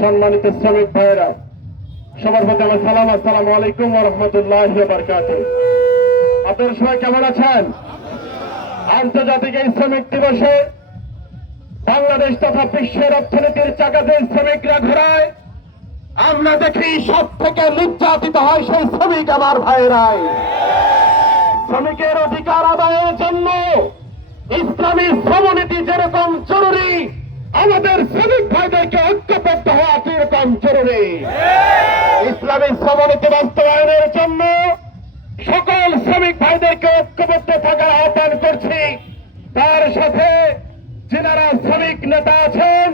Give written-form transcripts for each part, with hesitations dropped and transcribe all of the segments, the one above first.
সম্মানিত শ্রমিক ভাইয়েরা, সবার প্রতি আমার সালাম। আসসালামু আলাইকুম ওয়া রাহমাতুল্লাহি ওয়া বারাকাতুহু। আপনারা সবাই কেমন আছেন? আন্তর্জাতিক এই শ্রমিক দিবসে বাংলাদেশ তথা বিশ্বের অর্থনীতির চাকাতে শ্রমিকরা ঘোরায়, আমরা দেখি সব থেকে নির্যাতিত হয় সেই শ্রমিক আমার ভাইয়েরাই। শ্রমিকের অধিকার আদায়ের জন্য ইসলামী শ্রমনীতি যেরকম জরুরি, আমাদের শ্রমিক ভাইদেরকে ঐক্যবদ্ধ হওয়া যেরকম জরুরি। ইসলামী শ্রমনীতি বাস্তবায়নের জন্য সকল শ্রমিক ভাইদেরকে ঐক্যবদ্ধ থাকার আহ্বান করছি। তার সাথে যারা শ্রমিক নেতা আছেন,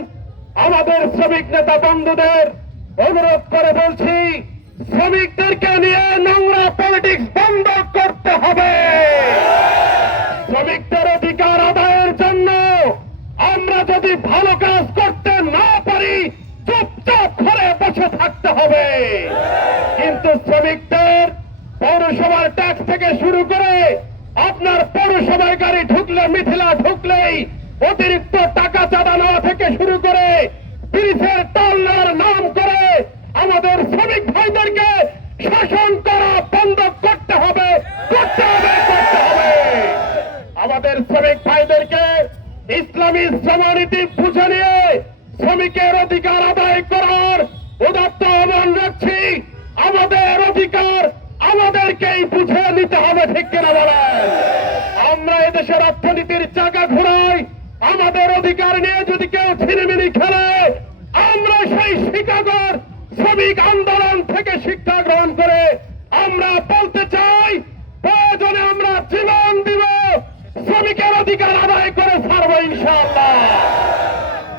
আমাদের শ্রমিক নেতা বন্ধুদের অনুরোধ করে বলছি, শ্রমিকদেরকে নিয়ে নোংরা পলিটিক্স বন্ধ করতে হবে। শ্রমিকদের অধিকার আদায়ের জন্য আমরা যদি ভালো কাজ করতে না পারি, চুপচাপ ঘরে বসে থাকতে হবে। কিন্তু শ্রমিকদের পৌরসভার ট্যাক্স থেকে শুরু করে আপনার পৌরসভায় গাড়ি ঢুকলে, মিথিলা ঢুকলেই অতিরিক্ত টাকা চাঁদা নেওয়া থেকে শুরু করে ব্রিজের টাল নেওয়ার নাম করে আমাদের শ্রমিক ভাইদেরকে শাসন করা বন্ধ করতে হবে, করতে হবে, করতে হবে। আমাদের শ্রমিক ভাইদেরকে ইসলামী শ্রমনীতি বুঝে নিয়ে শ্রমিকের অধিকার আদায় করার উদাত্ত আহ্বান রাখছি। আমাদের অধিকার আমাদেরকেই বুঝে নিতে হবে, ঠিক কিনা বলেন? আমরা এদেশের অর্থনীতির চাকা ঘোরাই, আমাদের অধিকার নিয়ে যদি কেউ ছিনিমিনি খেলে, আমরা সেই শিকাগোর শ্রমিক আন্দোলন থেকে শিক্ষা গ্রহণ করে আমরা বলতে চাই, প্রয়োজনে আমরা জীবন দিব, শ্রমিকের অধিকার আদায় করে ছাড়বো ইনশাআল্লাহ।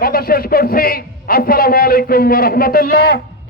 কথা শেষ করছি। আসসালামু আলাইকুম ওয়া রাহমাতুল্লাহ।